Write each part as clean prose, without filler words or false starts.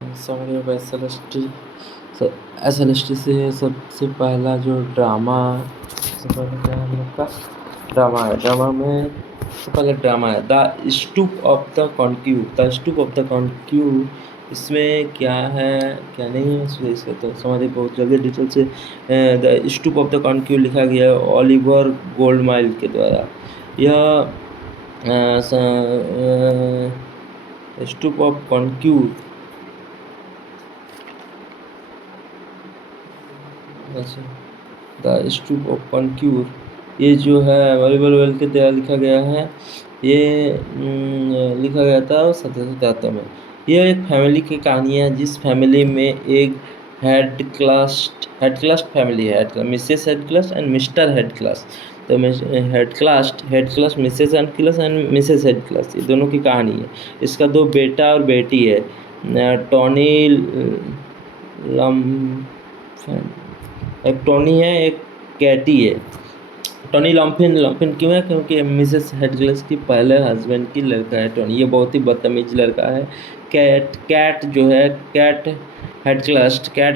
Sorry अब S L S T से सबसे पहला जो ड्रामा, सबसे पहले क्या है हम लोग का ड्रामा है। ड्रामा में सबसे पहले ड्रामा है the stoop of the conquer. The stoop of the conquer, इसमें क्या है क्या नहीं है इसका तो समझिए बहुत जल्दी डिटेल से। द स्टूप ऑफ द कॉन्क्यू लिखा गया है ओलिवर गोल्डमाइल के द्वारा। यह स्टूप ऑफ कॉन्क्यू, अच्छा, द स्टूप ऑफ कॉन्क्यूर, ये जो है वॉलीबॉल वेल के द्वारा लिखा गया है। ये लिखा गया था 1773 में। यह एक फैमिली की कहानी है जिस फैमिली में एक हेड क्लास फैमिली है, mrs head class and mister head class. तो head class mrs head class and mrs head class, ये दोनों की कहानी है। इसका 2 बेटा और बेटी है, टॉनी लम एक टोनी है, एक कैटी है। टोनी लम्फिन लम्फिन क्यों है? क्योंकि मिसेस हेडक्लस की पहले हस्बैंड की लड़का है टोनी। ये बहुत ही बदतमीज लड़का है। कैट जो है, कैट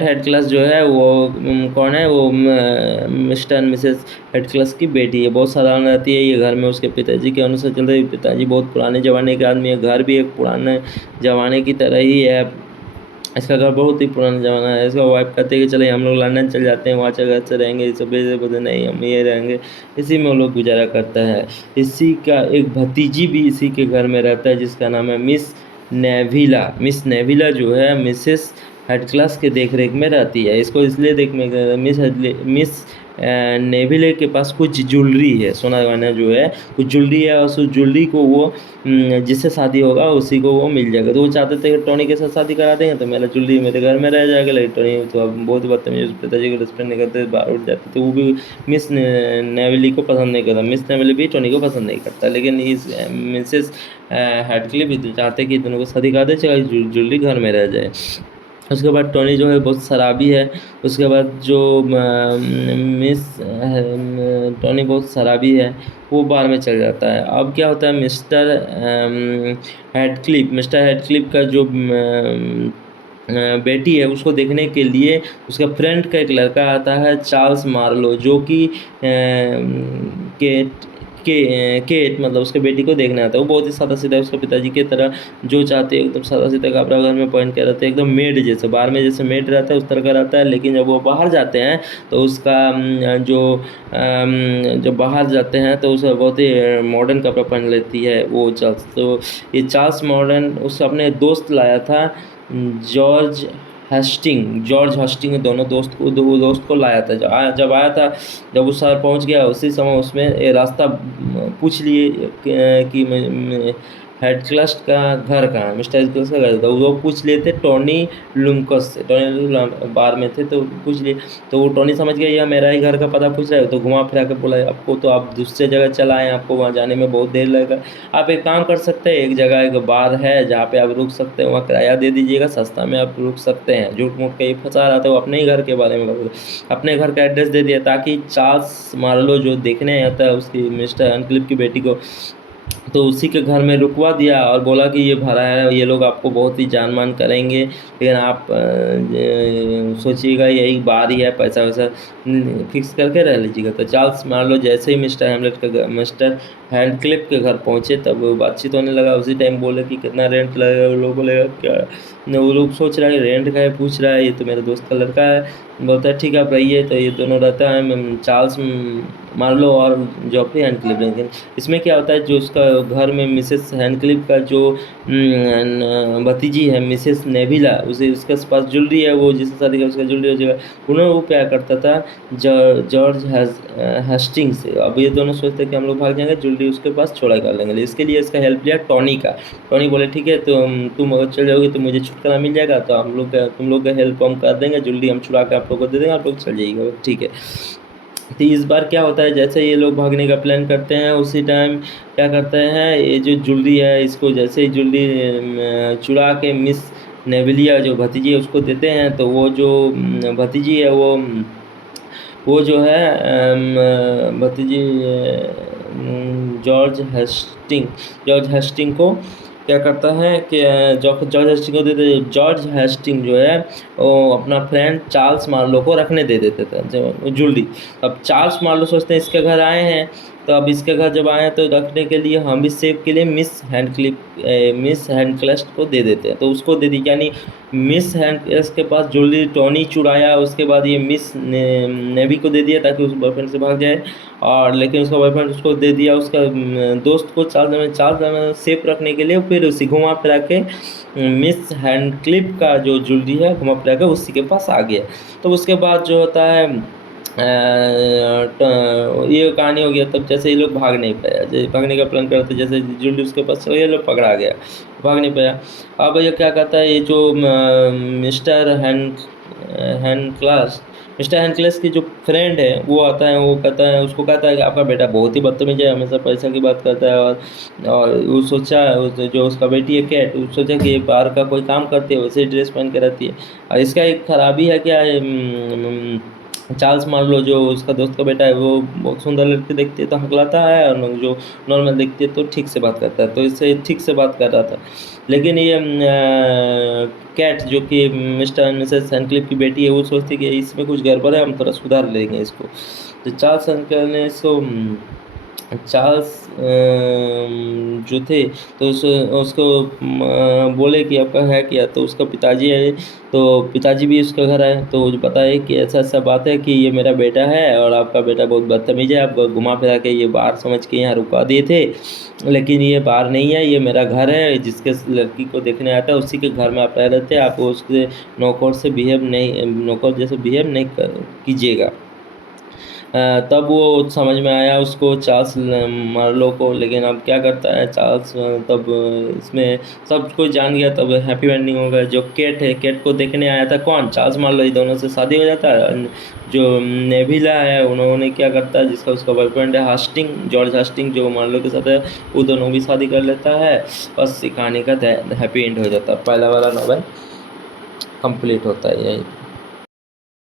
हेडक्लस जो है वो कौन है? वो मिस्टर एंड मिसेस हेडक्लस की बेटी है। बहुत साधारण रहती है ये घर में। उसके पिताजी के अनुसार चल रही, पिताजी बहुत पुराने ज़माने के आदमी है। घर भी एक पुराने ज़माने की तरह ही है। इसका घर बहुत ही पुराना ज़माना है। इसका वाइफ कहते हैं कि चलिए हम लोग लंदन चल जाते हैं, वहाँ जगह से रहेंगे। ये सब बोलते नहीं, हम ये रहेंगे। इसी में वो लोग गुजारा करता है। इसी का एक भतीजी भी इसी के घर में रहता है जिसका नाम है मिस नेविला। मिस नेविला जो है मिसेस हेड क्लास के देख रेख में रहती है। इसको इसलिए मिस नेविले के पास कुछ ज्वेलरी है, सोना गहना जो है कुछ ज्वेलरी है, और उस ज्वेलरी को वो जिससे शादी होगा उसी को वो मिल जाएगा। तो वो चाहते थे कि टोनी के साथ शादी करा देंगे तो मेरा ज्वेलरी मेरे घर में रह जाएगा। लेकिन टोनी तो अब बहुत बदतमीज, पिताजी को रिस्पेक्ट नहीं करते, बाहर उठ जाते। तो वो भी मिस नेविली को पसंद नहीं करता। मिस नेविली भी टोनी को पसंद नहीं करता। लेकिन इस मिसेस हेडक्लिफ भी चाहते कि दोनों को शादी करा दे, चाहे ज्वेलरी घर में रह जाए। उसके बाद टोनी जो है बहुत शराबी है। उसके बाद जो टोनी बहुत शराबी है, वो बार में चल जाता है। अब क्या होता है, मिस्टर हेडक्लिफ का जो बेटी है उसको देखने के लिए उसका फ्रेंड का एक लड़का आता है, चार्ल्स मार्लो, जो कि केट केट मतलब उसके बेटी को देखने आता है। वो बहुत ही सादा सीधा है, उसके पिताजी की तरह जो चाहते हैं एकदम सादा सीधा कपड़ा घर में पहन के रहते हैं, एकदम मेड जैसे, बाहर में जैसे मेड रहता है उस तरह का रहता है। लेकिन जब वो बाहर जाते हैं तो उसका जब बाहर जाते हैं तो उसे बहुत ही मॉडर्न कपड़ा पहन लेती है वो चार्ल्स। तो ये चार्ल्स मॉडर्न उस अपने दोस्त लाया था, जॉर्ज हस्टिंग दोनों दोस्त को लाया था। जब आया था, जब उस शहर पहुंच गया उसी समय उसमें ये रास्ता पूछ लिए कि हेड क्लास का घर कहाँ है, मिस्टर हेड क्लास का घर था। वो पूछ लिए थे टोनी लुमकस से। बार में थे तो पूछ लिए, तो वो टोनी समझ गया यह मेरा ही घर का पता पूछ रहा है। तो घुमा फिरा कर बोला आपको तो आप दूसरे जगह चला आए, आपको वहाँ जाने में बहुत देर लगेगा। आप एक काम कर सकते हैं, एक जगह एक बार है जहाँ पे आप रुक सकते हैं, वहाँ किराया दे दीजिएगा, सस्ता में आप रुक सकते हैं। झूठ मूठ के ही फंसा रहा था वो, अपने ही घर के बारे में अपने घर का एड्रेस दे दिया ताकि चार्ल्स मार्लो जो देखने आता है उसकी मिस्टर हेडक्लिफ की बेटी को, तो उसी के घर में रुकवा दिया और बोला कि ये भाड़ा है, ये लोग आपको बहुत ही जान मान करेंगे, लेकिन आप सोचिएगा यही बार ही है, पैसा वैसा फिक्स करके रह लीजिएगा। तो चार्ल्स मार्लो जैसे ही मिस्टर हेडक्लिफ के घर पहुँचे तब बातचीत होने लगा। उसी टाइम बोले कि कितना रेंट लगेगा, वो लोग बोलेगा क्या, वो लोग सोच रहा है रेंट का है, पूछ रहा है, ये तो मेरे दोस्त का लड़का है। बोलता है ठीक है आप रहिए। तो ये दोनों रहता है, चार्ल्स मार्लो और जॉफरी हेडक्लिफ। लेकिन इसमें क्या होता है, जो उसका घर में मिसेस हेडक्लिफ का जो भतीजी है मिसेस नेविला, उसे उसके पास ज्वेलरी है, वो जिससे शादी का उसका ज्वेलरी हो जाएगा। उन्होंने वो प्यार करता था जॉर्ज हेस्टिंग से। अब ये दोनों सोचते हैं कि हम लोग भाग जाएंगे, ज्वेलरी उसके पास छोड़ा कर लेंगे। इसके लिए इसका हेल्प लिया टोनी का। टोनी बोले ठीक है तो तुम अगर चल जाओगे तो मुझे छुटकारा मिल जाएगा, तो तुम लोग का हेल्प हम कर देंगे, ज्वेलरी हम छुड़ा के आप लोग को दे देंगे, आप लोग चल जाइएगा, ठीक है। तो इस बार क्या होता है, जैसे ये लोग भागने का प्लान करते हैं उसी टाइम क्या करते हैं, ये जो ज्वेलरी है इसको जैसे ही ज्वेलरी चुरा के मिस नेविलिया जो भतीजी है उसको देते हैं, तो वो जो भतीजी है वो जो है भतीजी जॉर्ज हेस्टिंग को क्या करता है कि जॉर्ज हेस्टिंग को देते, जॉर्ज हेस्टिंग जो है वो अपना फ्रेंड चार्ल्स मार्लो को रखने दे देते थे जूलरी। अब चार्ल्स मार्लो सोचते हैं इसके घर आए हैं, तो अब इसके घर जब आए हैं तो रखने के लिए हम इस सेव के लिए मिस हैंडक्लेस्ट को दे देते हैं, तो उसको दे दी, यानी मिस हैंडक्लेस्ट के पास ज्वेलरी टोनी चुराया, उसके बाद ये मिस नेवी को दे दिया ताकि उस बॉयफ्रेंड से भाग जाए, और लेकिन उसका बॉयफ्रेंड उसको दे दिया उसका दोस्त को चार्ल्स सेफ रखने के लिए, फिर उसी घुमा फिरा के मिस हैंडक्लिप का जो ज्वेलरी है घुमा फिरा के उसी के पास आ गया। तो उसके बाद जो होता है ये कहानी हो गया। तब जैसे ये लोग भाग नहीं पाया, जैसे भागने का प्लान करते, जैसे ज्वेलरी उसके पास चला गया, लोग पकड़ा गया, भाग नहीं पाया। अब ये क्या कहता है, ये जो मिस्टर हैंड क्लास की जो फ्रेंड है वो आता है, वो कहता है, उसको कहता है कि आपका बेटा बहुत ही बदतमीज है, हमेशा पैसा की बात करता है, और वो सोचा जो उसका बेटी है कैट, वो सोचा कि बाहर का कोई काम करती है वैसे ड्रेस पहन के रहती है। और इसका एक खराबी है क्या है, चार्ल्स मान लो जो उसका दोस्त का बेटा है वो बहुत सुंदर लड़की देखती है तो हकलाता है, और जो नॉर्मल देखती है तो ठीक से बात करता है, तो इससे ठीक से बात कर रहा था। लेकिन ये कैट जो कि मिस्टर एंड मिसेस हैंडक्लिफ की बेटी है, वो सोचती है कि इसमें कुछ गड़बड़ है, हम थोड़ा सुधार लेंगे इसको। तो चार्ल्स अंकल ने इसको चार्ल्स जो थे तो उसको बोले कि आपका है क्या, तो उसका पिताजी है, तो पिताजी भी उसका घर आए, तो वो बताए कि ऐसा ऐसा बात है कि ये मेरा बेटा है और आपका बेटा बहुत बदतमीज है, आप घुमा फिरा के ये बाहर समझ के यहाँ रुका दिए थे, लेकिन ये बाहर नहीं है, ये मेरा घर है, जिसके लड़की को देखने आता है उसी के घर में आप रह रहे थे, आप उसके नौकर जैसे बिहेव नहीं कीजिएगा। तब वो समझ में आया उसको, चार्ल्स मार्लो को। लेकिन अब क्या करता है चार्ल्स, तब इसमें सब कोई जान गया, तब हैप्पी एंडिंग हो गया। जो केट है, केट को देखने आया था कौन, चार्ल्स मार्लो, ये दोनों से शादी हो जाता है। जो नेविला है उन्होंने क्या करता है, जिसका उसका बॉयफ्रेंड है हास्टिंग, जॉर्ज हास्टिंग जो मार्लो के साथ है, वो दोनों भी शादी कर लेता है। बस कहानी का हैप्पी एंड हो जाता है, पहला वाला नॉवेल कंप्लीट होता है यही।